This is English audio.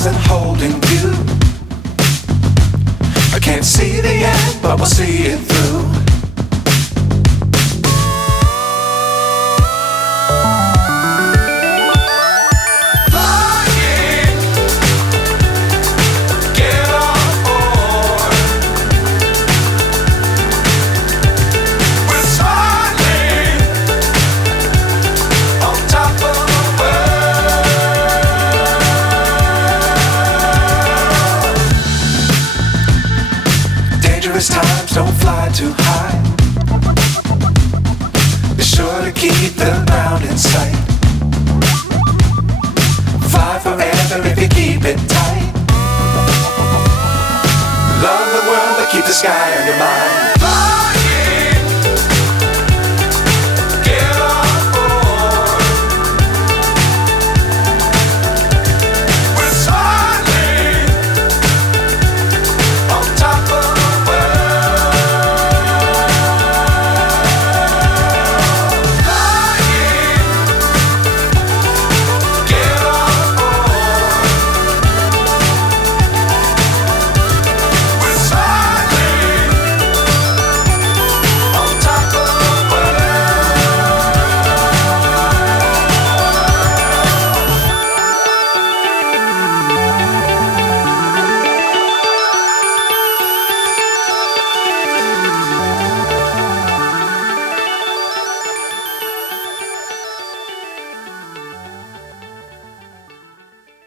stars and holding you. I can't see the end, but we'll see it through. Times don't fly too high. Be sure to keep the ground in sight. Fly forever if you keep it tight. Love the world but keep the sky on your mind.